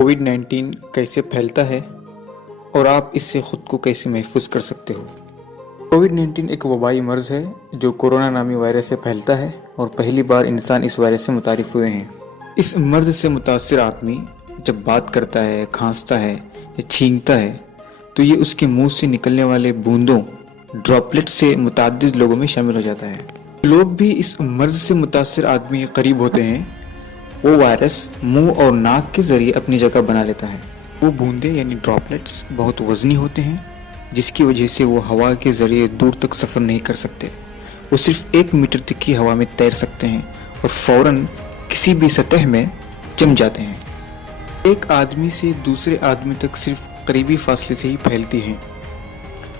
कोविड-19 कैसे फैलता है और आप इससे ख़ुद को कैसे महफूज कर सकते हो। कोविड-19 एक वबाई मर्ज़ है जो कोरोना नामी वायरस से फैलता है और पहली बार इंसान इस वायरस से मुतारिफ हुए हैं। इस मर्ज़ से मुतासिर आदमी जब बात करता है, खांसता है या छींकता है तो ये उसके मुंह से निकलने वाले बूंदों ड्रॉपलेट से मुतअद्दिद लोगों में शामिल हो जाता है। लोग भी इस मर्ज़ से मुतासिर आदमी के करीब होते हैं, वो वायरस मुंह और नाक के ज़रिए अपनी जगह बना लेता है। वो बूंदे यानी ड्रॉपलेट्स बहुत वज़नी होते हैं, जिसकी वजह से वो हवा के ज़रिए दूर तक सफ़र नहीं कर सकते। वो सिर्फ 1 मीटर तक की हवा में तैर सकते हैं और फ़ौरन किसी भी सतह में जम जाते हैं। एक आदमी से दूसरे आदमी तक सिर्फ करीबी फासले से ही फैलती है।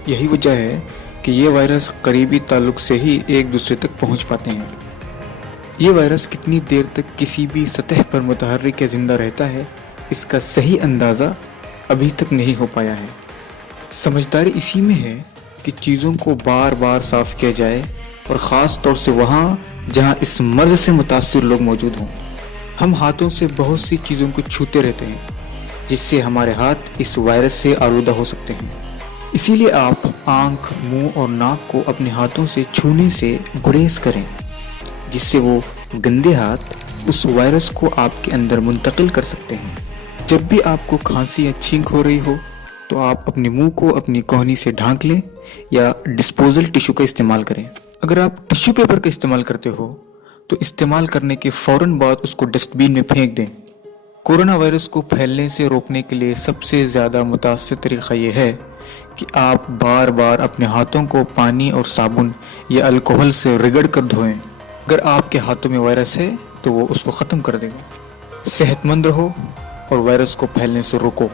यही वजह है कि ये वायरस करीबी ताल्लुक़ से ही एक दूसरे तक पहुंच पाते हैं। ये वायरस कितनी देर तक किसी भी सतह पर मुतहर्रिक या ज़िंदा रहता है, इसका सही अंदाज़ा अभी तक नहीं हो पाया है। समझदारी इसी में है कि चीज़ों को बार बार साफ़ किया जाए और ख़ास तौर से वहाँ जहाँ इस मर्ज़ से मुतासिर लोग मौजूद हों। हम हाथों से बहुत सी चीज़ों को छूते रहते हैं, जिससे हमारे हाथ इस वायरस से आलूदा हो सकते हैं। इसीलिए आप आँख, मुंह और नाक को अपने हाथों से छूने से गुरेज करें, जिससे वो गंदे हाथ उस वायरस को आपके अंदर मुंतकिल कर सकते हैं। जब भी आपको खांसी या छींक हो रही हो तो आप अपने मुंह को अपनी कोहनी से ढांक लें या डिस्पोजल टिश्यू का इस्तेमाल करें। अगर आप टिश्यू पेपर का इस्तेमाल करते हो तो इस्तेमाल करने के फ़ौरन बाद उसको डस्टबिन में फेंक दें। कोरोना वायरस को फैलने से रोकने के लिए सबसे ज़्यादा मुतासर तरीक़ा ये है कि आप बार बार अपने हाथों को पानी और साबुन या अल्कोहल से रगड़ कर धोएं। अगर आपके हाथों में वायरस है तो वो उसको ख़त्म कर देगा। सेहतमंद रहो और वायरस को फैलने से रोको।